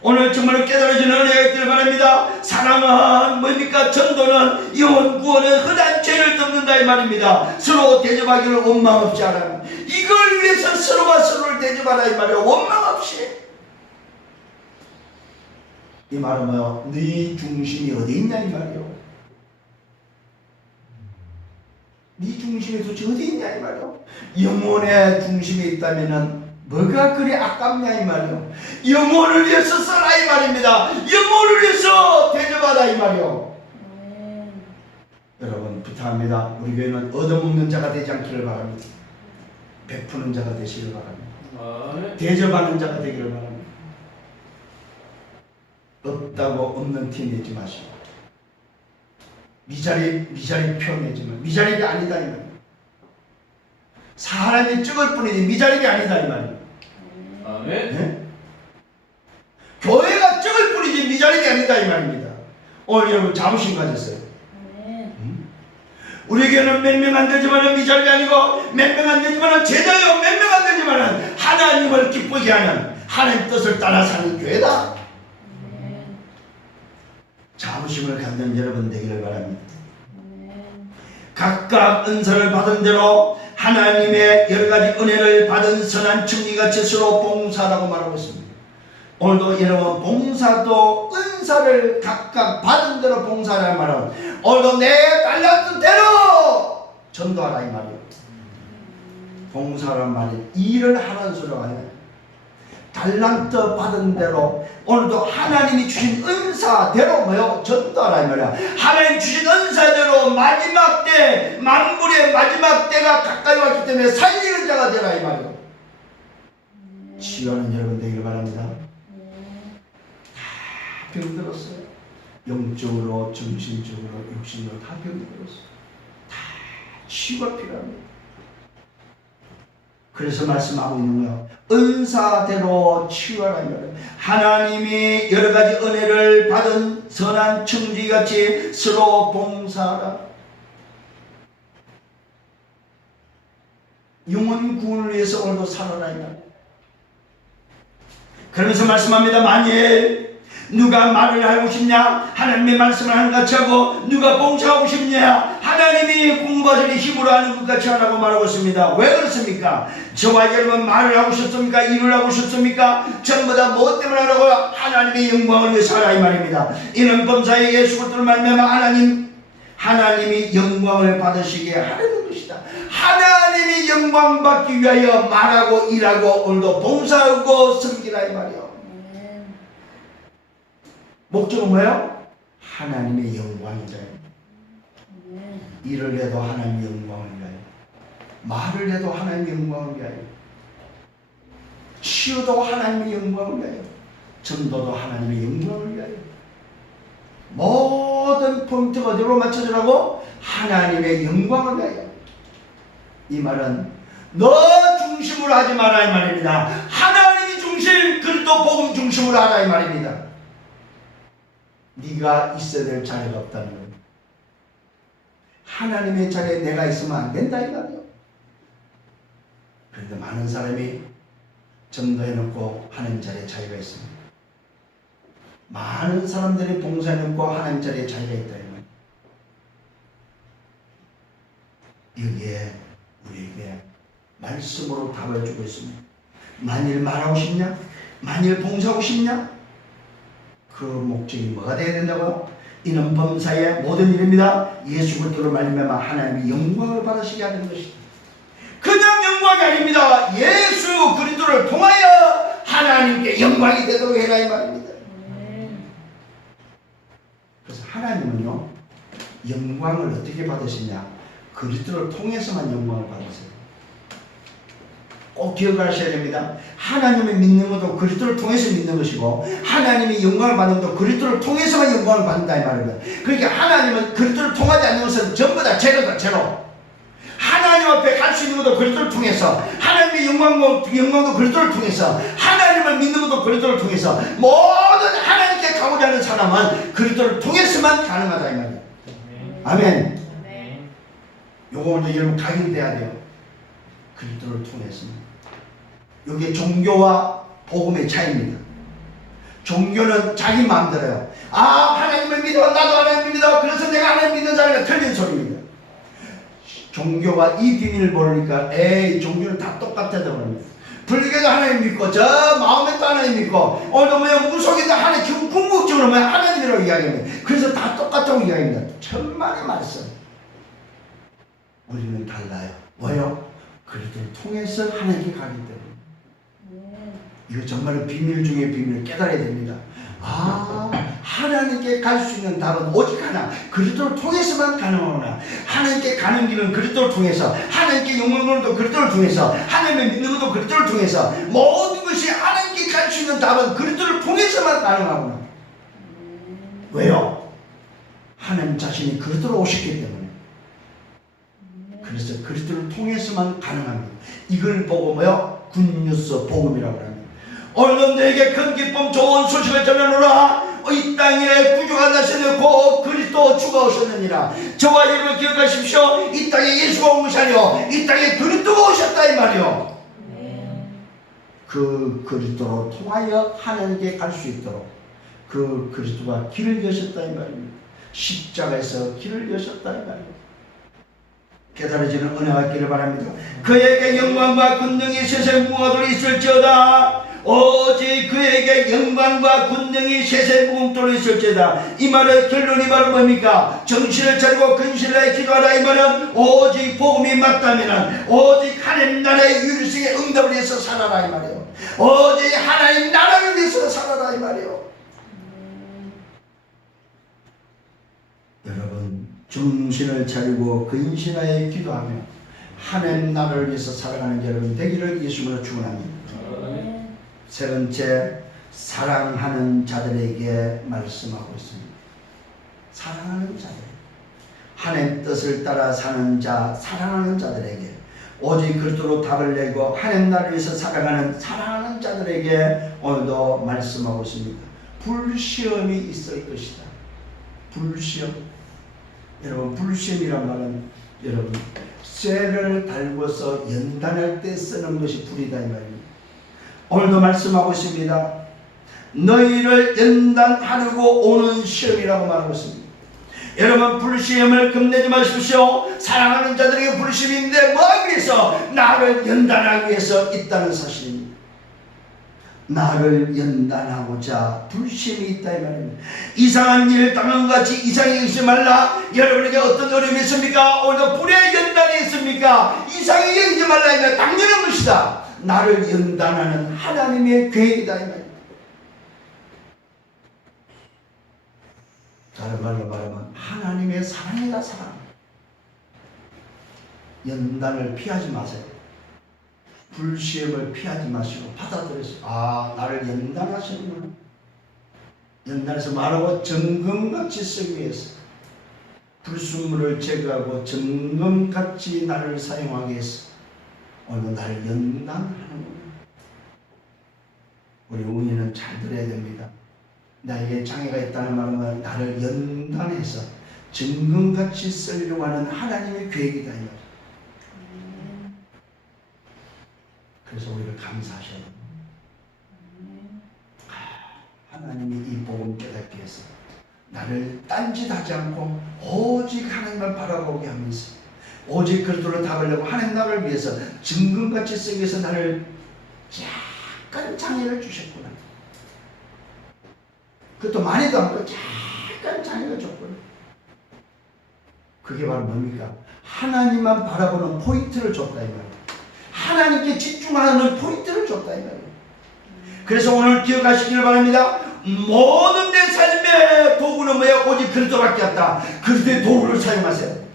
오늘 정말 깨달아지는 은혜가 있기를 바랍니다. 사랑은 뭡니까? 전도는 영혼 구원은 흔한 죄를 덮는다 이 말입니다. 서로 대접하기를 원망 없이 하라. 이걸 위해서 서로가 서로를 대접하라 이 말이에요. 원망 없이. 이 말은 뭐요? 네 중심이 어디 있냐 이 말이요. 네 중심이 도대체 어디 있냐 이 말이요. 영혼의 중심이 있다면은 뭐가 그리 아깝냐 이 말이요. 영혼을 위해서 써라 이 말입니다. 영혼을 위해서 대접하라 이 말이요. 여러분 부탁합니다. 우리 교회는 얻어먹는 자가 되지 않기를 바랍니다. 베푸는 자가 되시길 바랍니다. 대접하는 자가 되기를 바랍니다. 없다고 없는 티 내지 마시고, 미자리 표 내지 마. 미자립이 아니다 이 말이에요. 사람이 찍을 뿐이지 미자립이 아니다 이 말이에요. 네? 교회가 찍을 뿐이지 미자립이 아니다 이 말입니다. 오늘 여러분 자부심 가졌어요. 우리 교회는 몇 명 안 되지만 미자립이 아니고, 몇 명 안 되지만 제자요, 몇 명 안 되지만 설계하는 하나님 뜻을 따라 사는 교회다. 자부심을 갖는 여러분 되기를 바랍니다. 각각 은사를 받은 대로 하나님의 여러가지 은혜를 받은 선한 청지같이 서로 봉사라고 말하고 있습니다. 오늘도 여러분 봉사도 은사를 각각 받은 대로 봉사라 말하고, 오늘도 내 달란트대로 전도하라 이 말이에요. 봉사란 말이 일을 하는 소리가 아니에요. 달란트 받은 대로 오늘도 하나님이 주신 은사대로 뭐요? 전도하라 이 말이야. 하나님 주신 은사대로 마지막 때, 만물의 마지막 때가 가까이 왔기 때문에 살리는 자가 되라 이 말이야. 치유하는 여러분 되기를 바랍니다. 다 병들었어요. 영적으로, 정신적으로, 육신적으로 다 병들었어요. 다 치유가 필요합니다. 그래서 말씀하고 있는 거예요. 은사대로 치유하라. 하나님이 여러가지 은혜를 받은 선한 청지같이 서로 봉사하라. 영혼 구원을 위해서 오늘도 살아라. 그러면서 말씀합니다. 만일 누가 말을 하고 싶냐? 하나님의 말씀을 하는 것 같이 하고, 누가 봉사하고 싶냐? 하나님이 공부하시니 힘으로 하는 것 같이 하라고 말하고 있습니다. 왜 그렇습니까? 저와 여러분 말을 하고 싶습니까? 일을 하고 싶습니까? 전부 다 무엇 때문에 하라고? 하나님의 영광을 위해서 하라 이 말입니다. 이는 범사에 예수 그리스도를 말미암아 하나님이 영광을 받으시게 하려는 것이다. 하나님이 영광 받기 위하여 말하고 일하고 오늘도 봉사하고 섬기라 이 말이요. 목적은 뭐예요? 하나님의 영광이다. 일을 해도 하나님의 영광을 위하여, 말을 해도 하나님의 영광을 위하여, 치유도 하나님의 영광을 위하여, 전도도 하나님의 영광을 위하여. 모든 포인트가 어디로 맞춰주라고? 하나님의 영광을 위하여. 이 말은 너 중심으로 하지 마라 이 말입니다. 하나님이 중심, 그리스도 복음 중심으로 하라 이 말입니다. 네가 있어야 될 자리가 없다는 거예요. 하나님의 자리에 내가 있으면 안 된다 이 말이에요. 그런데 많은 사람이 전도해놓고 하나님 자리에 자리가 있습니다. 많은 사람들이 봉사해놓고 하나님 자리에 자리가 있다 이 말이에요. 여기에 우리에게 말씀으로 답을 주고 있습니다. 만일 말하고 싶냐? 만일 봉사하고 싶냐? 그 목적이 뭐가 되어야 된다고요? 이는 범사의 모든 일입니다. 예수 그리스도를 말미암아 하나님의 영광을 받으시게 하는 것이다. 그냥 영광이 아닙니다. 예수 그리스도를 통하여 하나님께 영광이 되도록 해라 이 말입니다. 그래서 하나님은요, 영광을 어떻게 받으시냐? 그리스도를 통해서만 영광을 받으세요. 꼭 기억하셔야 됩니다. 하나님을 믿는 것도 그리스도를 통해서 믿는 것이고, 하나님이 영광을 받는 것도 그리스도를 통해서만 영광을 받는다 이 말입니다. 그러니까 하나님은 그리스도를 통하지 않는 것은 전부 다 제로다, 제로. 하나님 앞에 갈 수 있는 것도 그리스도를 통해서, 하나님의 영광도 그리스도를 통해서, 하나님을 믿는 것도 그리스도를 통해서, 모든 하나님께 가고자 하는 사람은 그리스도를 통해서만 가능하다 이 말이에요. 아멘. 요거 먼저 여러분 각인돼야 돼요. 그리스도를 통해서는. 이게 종교와 복음의 차이입니다. 종교는 자기 마음대로요. 하나님을 믿어, 나도 하나님 믿어, 그래서 내가 하나님 믿는 사람이가 틀린 소리입니다. 종교가 이 비밀을 모르니까 종교는 다 똑같다고 합니다. 불교도 하나님 믿고, 저 마음에도 하나님 믿고, 오늘도 무속에도 하나님, 궁극적으로 하나님이라고 이야기합니다. 그래서 다 똑같다고 이야기합니다. 천만의 말씀. 우리는 달라요. 뭐요? 그리스도를 통해서 하나님께 가기 때문에. 이거 정말 비밀 중에 비밀을 깨달아야 됩니다. 하나님께 갈 수 있는 답은 오직 하나, 그리스도를 통해서만 가능하구나. 하나님께 가는 길은 그리스도를 통해서, 하나님께 영광을 도 그리스도를 통해서, 하나님을 믿는 것도 그리스도를 통해서, 모든 것이 하나님께 갈 수 있는 답은 그리스도를 통해서만 가능하구나. 왜요? 하나님 자신이 그리스도로 오셨기 때문에. 그래서 그리스도를 통해서만 가능합니다. 이걸 보고 뭐요? 굿뉴스 복음이라고 합니다. 오늘도 너에게 큰 기쁨 좋은 소식을 전하노라. 이 땅에 구주가 나셨고 그리스도 주가 오셨느니라. 저와 여러분 기억하십시오. 이 땅에 예수가 온 것이 아니요, 이 땅에 그리스도가 오셨다 이 말이요. 그 그리스도로 통하여 하나님께 갈 수 있도록 그 그리스도가 길을 여셨다 이 말입니다. 십자가에서 길을 여셨다 이 말입니다. 깨달아지는 은혜가 있기를 바랍니다. 그에게 영광과 군능이 세세 무궁하도록 있을지어다. 오직 그에게 영광과 군능이 세세 무궁하도록 있을지어다. 이 말의 결론이 바로 뭡니까? 정신을 차리고 근신을 기도하라. 이 말은 오직 복음이 맞다면 오직 하나님 나라의 유일성의 응답을 위해서 살아라 이 말이에요. 오직 하나님 나라를 위해서 살아라 이 말이에요. 여러분 정신을 차리고 근신하여 기도하며 하나님 나라를 위해서 살아가는 여러분 되기를 예수님으로 축원합니다. 세 번째, 사랑하는 자들에게 말씀하고 있습니다. 사랑하는 자들, 하나님 뜻을 따라 사는 자, 사랑하는 자들에게 오직 그리스도로 답을 내고 하나님 나라를 위해서 살아가는 사랑하는 자들에게 오늘도 말씀하고 있습니다. 불시험이 있을 것이다. 불시험. 여러분 불시험이란 말은 여러분 쇠를 달고서 연단할 때 쓰는 것이 불이다 이 말입니다. 오늘도 말씀하고 있습니다. 너희를 연단하려고 오는 시험이라고 말하고 있습니다. 여러분 불시험을 겁내지 마십시오. 사랑하는 자들에게 불시험인데 뭐하기 위해서? 나를 연단하기 위해서 있다는 사실입니다. 나를 연단하고자 불시험이 있다 이 말입니다. 이상한 일 당한 것 같이 이상히 여기지 말라. 여러분에게 어떤 어려움이 있습니까? 오늘도 불의 연단이 있습니까? 이상히 여기지 말라 이면 당연한 것이다. 나를 연단하는 하나님의 계획이다 이 말입니다. 다른 말로 말하면 하나님의 사랑이다 사랑. 연단을 피하지 마세요. 불시험을 피하지 마시고 받아들여서 아 나를 연단하시는구나. 연단해서 말하고 정금같이 쓰기 위해서 불순물을 제거하고 정금같이 나를 사용하기 위해서 오늘 나를 연단하는구나. 우리 우리는 잘 들어야 됩니다. 나에게 장애가 있다는 말은 나를 연단해서 정금같이 쓰려고 하는 하나님의 계획이다 이 말이야. 그래서 우리를 감사하셔야 됩니다. 하나님이 이 복음 깨닫기 위해서 나를 딴짓하지 않고 오직 하나님을 바라보게 하면서 오직 그리스도를 답하려고 하나님 나라를 위해서 증금같이 쓰기 위해서 나를 약간 장애를 주셨구나. 그것도 많이도 않고 약간 장애를 줬구나. 그게 바로 뭡니까? 하나님만 바라보는 포인트를 줬다 이 말이야. 하나님께 집중하는 포인트를 줬다 이 말이에요. 그래서 오늘 기억하시길 바랍니다. 모든 내 삶의 도구는 뭐예요? 오직 그리스도밖에 없다. 그리스도의 도구를 사용하세요.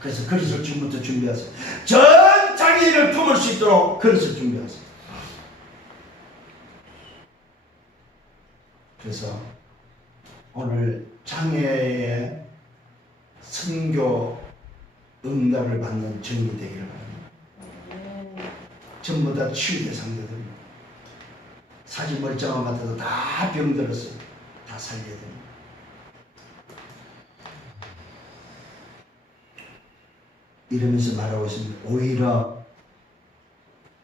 그래서 그릇을 지금부터 준비하세요. 전 장애인을 품을 수 있도록 그릇을 준비하세요. 그래서 오늘 장애의 선교 응답을 받는 증인이 되기를 바랍니다. 전부 다 치유 대상자들입니다. 사진 멀쩡한 것 같아도 다 병들었어요. 다 살려야 됩니다. 이러면서 말하고 있습니다. 오히려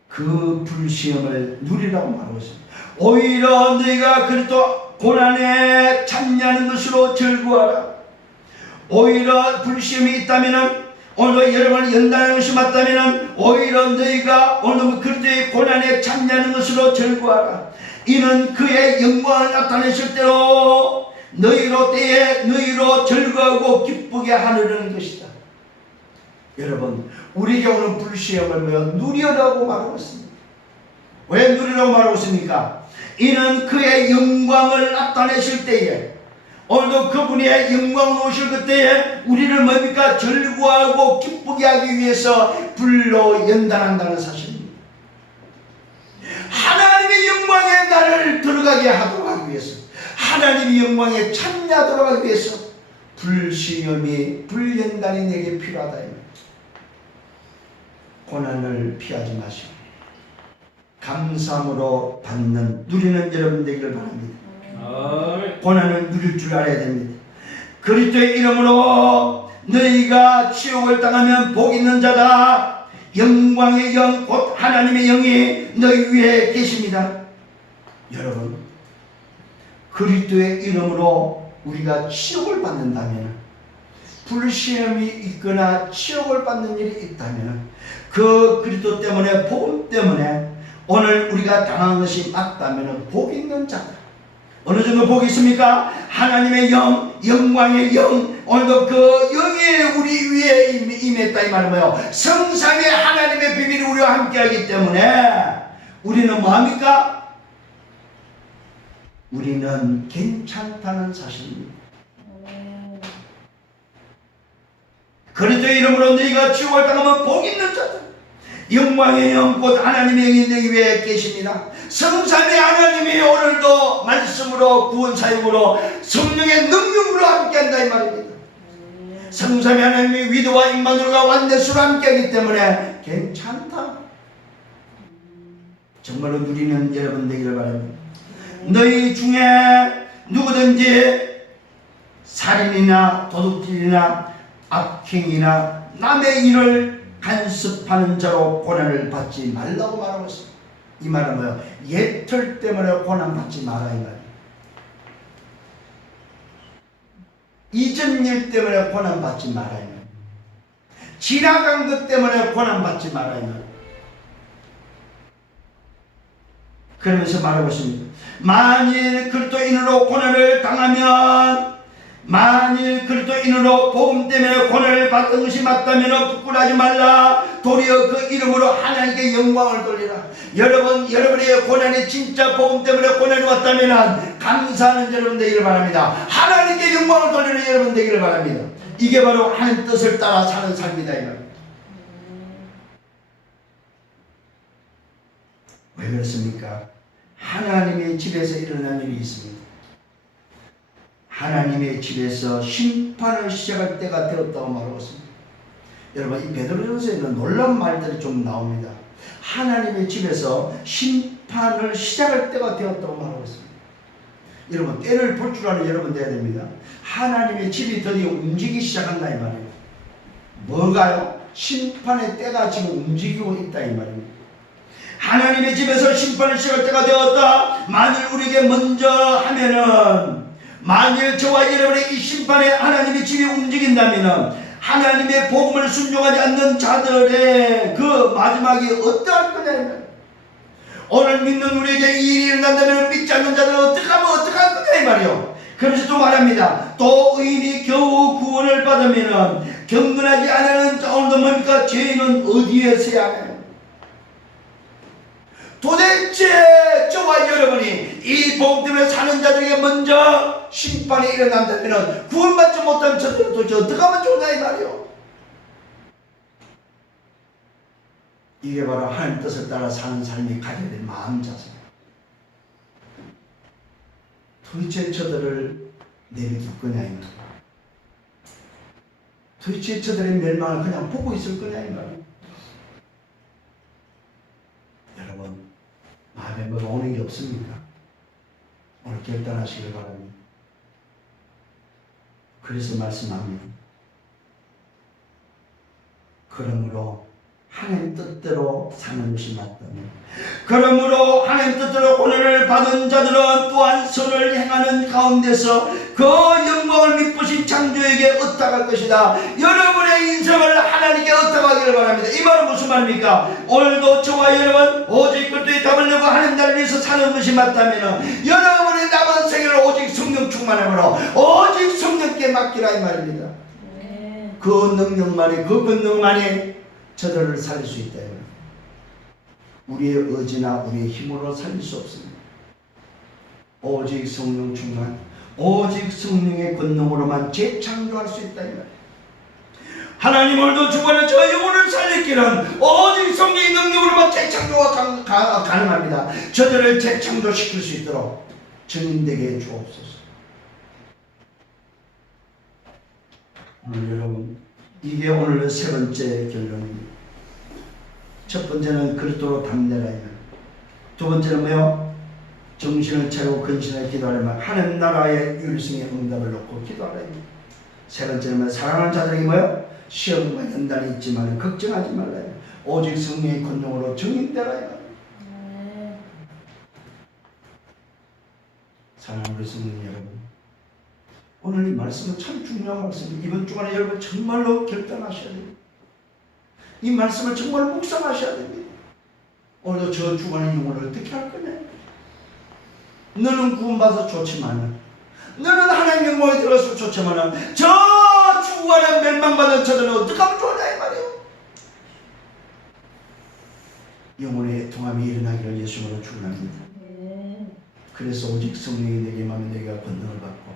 그 불시험을 누리라고 말하고 있습니다. 오히려 너희가 그리스도 고난에 참여하는 것으로 즐거워하라. 오히려 불시험이 있다면 오늘도 여러분을 연단하는 것이 맞다면 오히려 너희가 오늘 그리스도의 고난에 참여하는 것으로 즐거워하라. 이는 그의 영광을 나타내실 때로 너희로 때에 너희로 즐거워하고 기쁘게 하느라는 것이다. 여러분 우리에게 오는 불시험을 누리라고 말하고 있습니다. 왜 누리라고 말하고 있습니까? 이는 그의 영광을 나타내실 때에 오늘도 그분의 영광으로 오실 그때에 우리를 뭡니까? 즐거워하고 기쁘게 하기 위해서 불로 연단한다는 사실입니다. 하나님의 영광에 나를 들어가게 하도록 하기 위해서 하나님의 영광에 참여하도록 하기 위해서 불시험이 불연단이 내게 필요하다. 고난을 피하지 마시고 감사함으로 받는 누리는 여러분 되기를 바랍니다. 고난을 누릴 줄 알아야 됩니다. 그리스도의 이름으로 너희가 치욕을 당하면 복 있는 자다. 영광의 영 곧 하나님의 영이 너희 위에 계십니다. 여러분, 그리스도의 이름으로 우리가 치욕을 받는다면, 불시험이 있거나 치욕을 받는 일이 있다면, 그 그리스도 때문에, 복음 때문에 오늘 우리가 당한 것이 맞다면 복 있는 자다. 어느 정도 복이 있습니까? 하나님의 영, 영광의 영, 오늘도 그 영이 우리 위에 임했다 이 말은 뭐예요? 성삼위 하나님의 비밀이 우리와 함께하기 때문에 우리는 뭐합니까? 우리는 괜찮다는 사실입니다. 그리스도의 이름으로 너희가 치욕을 당하면 복 있는 자다. 영광의 영 곧 하나님의 영이 너희 위에 계십니다. 성삼위 하나님이 오늘도 말씀으로 구원 사역으로 성령의 능력으로 함께한다 이 말입니다. 성삼위 하나님이 위도와 임마누엘과 완내수로 함께하기 때문에 괜찮다. 정말로 누리는 여러분 되기를 바랍니다. 너희 중에 누구든지 살인이나 도둑질이나 악행이나 남의 일을 간섭하는 자로 고난을 받지 말라고 말하고 있습니다. 이 말은 뭐예요? 예틀 때문에 고난 받지 마라 이 말이에요. 이전 일 때문에 고난 받지 마라 이 말이에요. 지나간 것 때문에 고난 받지 마라 이 말이에요. 그러면서 말하고 있습니다. 만일 그리스도인으로 고난을 당하면, 만일 그리스도인으로 복음 때문에 고난을 받은 것이 맞다면 부끄러워하지 말라. 도리어 그 이름으로 하나님께 영광을 돌리라. 여러분, 여러분의 고난이 진짜 복음 때문에 고난이 왔다면 감사하는 여러분 되기를 바랍니다. 하나님께 영광을 돌리는 여러분 되기를 바랍니다. 이게 바로 하나님 뜻을 따라 사는 삶이다 이 말입니다. 왜 그렇습니까? 하나님의 집에서 일어난 일이 있습니다. 하나님의 집에서 심판을 시작할 때가 되었다고 말하고 있습니다. 여러분, 이 베드로전서에는 놀라운 말들이 좀 나옵니다. 하나님의 집에서 심판을 시작할 때가 되었다고 말하고 있습니다. 여러분, 때를 볼 줄 아는 여러분 되어야 됩니다. 하나님의 집이 드디어 움직이기 시작한다 이 말이에요. 뭐가요? 심판의 때가 지금 움직이고 있다 이 말입니다. 하나님의 집에서 심판을 시작할 때가 되었다. 만일 우리에게 먼저 하면은, 만일 저와 여러분의 이 심판에 하나님의 집이 움직인다면 하나님의 복음을 순종하지 않는 자들의 그 마지막이 어떠할 거냐. 오늘 믿는 우리에게 이 일이 일어난다면 믿지 않는 자들은 어떻게 하면 어떡할 거냐 이 말이요. 그래서 또 말합니다. 또 의인이 겨우 구원을 받으면 경건하지 않은 오늘도 뭡니까? 죄인은 어디에서야 하나요? 도대체 저와 여러분이 이 복음 때문에 사는 자들에게 먼저 심판이 일어난다면 구원받지 못한 저들은 도대체 어떻게 하면 좋냐 이 말이요. 이게 바로 하나님 뜻을 따라 사는 삶이 가져야 될 마음 자세입니다. 도대체 저들을 내비둘 거냐 이 말이요. 도대체 저들의 멸망을 그냥 보고 있을 거냐 이 말이요. 여러분, 마음에 뭐가 오는 게 없습니까? 오늘 결단하시길 바랍니다. 그래서 말씀합니다. 그러므로 하나님 뜻대로 사는 것이 맞다면, 그러므로 하나님 뜻대로 고난을 받은 자들은 또한 선을 행하는 가운데서 그 영광을 미쁘신 창조에게 얻어갈 것이다. 여러분의 인생을 하나님께 얻어가기를 바랍니다. 이 말은 무슨 말입니까? 오늘도 저와 여러분 오직 그리스도의 답을 내고 하나님 나라를 위해서 사는 것이 맞다면 여러분의 남은 생애를 오직 성령 충만함으로 오직 성령께 맡기라 이 말입니다. 그 능력만이, 그 권능만이 저들을 살릴 수 있다. 우리의 의지나 우리의 힘으로 살릴 수 없습니다. 오직 성령 충만, 오직 성령의 권능으로만 재창조할 수 있다. 하나님 오늘도 주관에 저 영혼을 살리기는 오직 성령의 능력으로만 재창조가 가능합니다. 저들을 재창조시킬 수 있도록 증인되게 주옵소서. 오늘 여러분, 이게 오늘의 세 번째 결론입니다. 첫 번째는 그리스도로 담대라. 두 번째는 뭐요? 정신을 차리고 근신하여 기도하려면 하나님 나라의 율성의 응답을 놓고 기도하라. 세 번째는 뭐요? 사랑하는 자들에게 뭐요? 시험과 연단이 있지만 걱정하지 말라. 오직 성령의 권능으로 증인되라. 사랑하는 우리 성도 여러분, 오늘 이 말씀은 참 중요한 말씀입니다. 이번 주간에 여러분 정말로 결단하셔야 됩니다. 이 말씀을 정말 묵상하셔야 됩니다. 오늘도 저 주간의 영혼을 어떻게 할 거냐? 너는 구원받아서 좋지만, 너는 하나님 영광에 들어가서 좋지만, 저 주간에 멸망받은 저들은 어떻게 하면 좋냐 이 말이에요. 영혼의 통함이 일어나기를 예수님으로 축원합니다. 그래서 오직 성령이 내게 임하면 내가 권능을 받고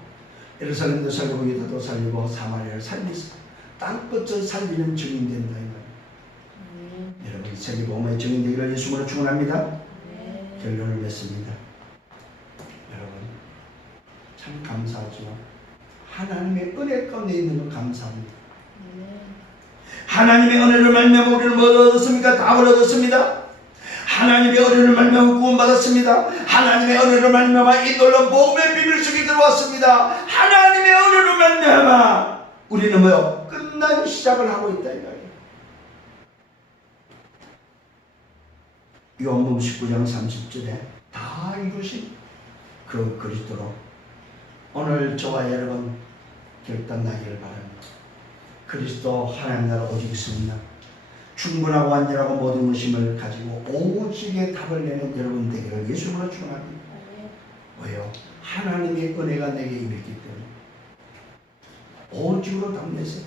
예루살렘도 살리고 유다도 살리고 사마리아를 살리서 땅끝을 살리는 증인 된다 이 말이에요. 여러분 세계복음의 증인 되기를 예수님으로 축원합니다. 결론을 맺습니다. 여러분 참 감사하죠. 하나님의 은혜 가운데 있는 것 감사합니다. 하나님의 은혜를 말미암아 우리는 뭐 얻었습니까? 답을 얻었습니다. 하나님의 은혜를 말미암아 구원받았습니다. 하나님의 은혜를 말미암아 이 놀라운 복음의 비밀 속에 들어왔습니다. 하나님의 은혜를 말미암아 우리는 뭐요? 끝난 시작을 하고 있다 이 말이에요. 요한복음 19장 30절에 다 이루신 그 그리스도로 오늘 저와 여러분 결단나기를 바랍니다. 그리스도 하나님 나라 오직 있습니다. 충분하고 완전하고 모든 의심을 가지고 오직의 답을 내는 여러분 되기를 예수님으로 축원합니다. 왜요? 하나님의 은혜가 내게 임했기 때문에 오직으로 답 내세요.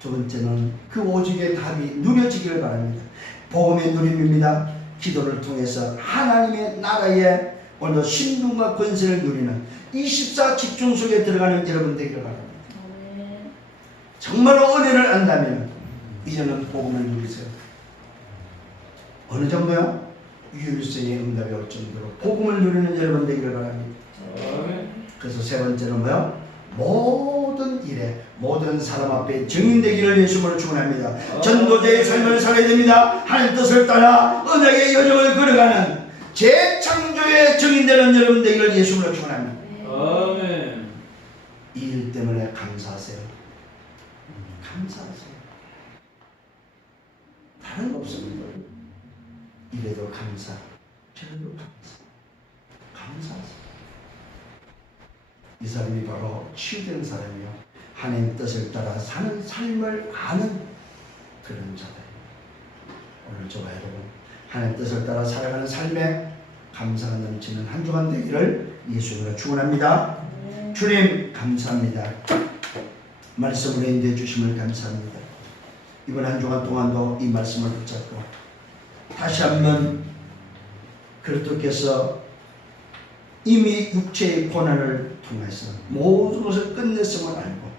두 번째는 그 오직의 답이 누려지기를 바랍니다. 복음의 누림입니다. 기도를 통해서 하나님의 나라의 오늘 신분과 권세를 누리는 24 집중 속에 들어가는 여러분 되기를 바랍니다. 정말로 은혜를 안다면 이제는 복음을 누리세요. 어느 정도요? 유일성의 응답이 올 정도로 복음을 누리는 여러분 되기를 바랍니다. 그래서 세 번째는 뭐요? 모든 일에 모든 사람 앞에 증인되기를 예수님으로 축원합니다. 전도자의 삶을 살아야 됩니다. 하나님 뜻을 따라 언약의 여정을 걸어가는 재창조의 증인되는 여러분 되기를 예수님으로 축원합니다. 아멘. 이 일 때문에 감사하세요. 감사하세요. 다른 거 없습니다. 이래도 감사, 저래도 감사. 감사하세요. 이 사람이 바로 치유된 사람이요. 하나님 뜻을 따라 사는 삶을 아는 그런 자다. 오늘 저와 여러분 하나님 뜻을 따라 살아가는 삶에 감사가 넘치는 한 주간 되기를 예수님으로 축원합니다. 주님 감사합니다. 말씀으로 인도해 주심을 감사합니다. 이번 한 주간 동안도 이 말씀을 붙잡고 다시 한번 그리스도께서 이미 육체의 고난을 통해서 모든 것을 끝냈음을 알고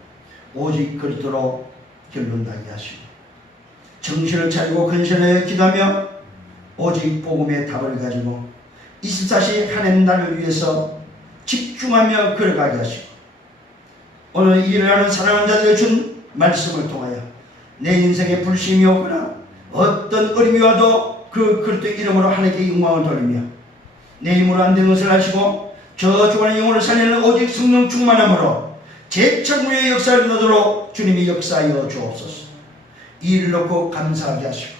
오직 그리스도로 결론나게 하시고 정신을 차리고 근신하여 기도하며 오직 복음의 답을 가지고 24시 하나님 나를 위해서 집중하며 걸어가게 하시고 오늘 일을 하는 사랑하는 자들에게 준 말씀을 통하여 내 인생에 불신이 오거나 어떤 어림이 와도 그 그리스도 이름으로 하나님께 영광을 돌리며 내 힘으로 안 된 것을 하시고 저 주간의 영혼을 살리는 오직 성령 충만함으로 재창조의 역사를 얻도록 주님이 역사하여 주옵소서. 이 일을 놓고 감사하게 하시고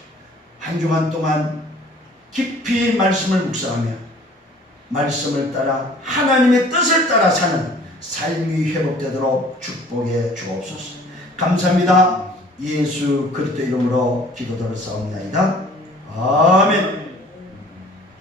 한 주간 동안 깊이 말씀을 묵상하며 말씀을 따라 하나님의 뜻을 따라 사는 삶이 회복되도록 축복해 주옵소서. 감사합니다. 예수 그리스도 이름으로 기도드렸사옵나이다. 아멘.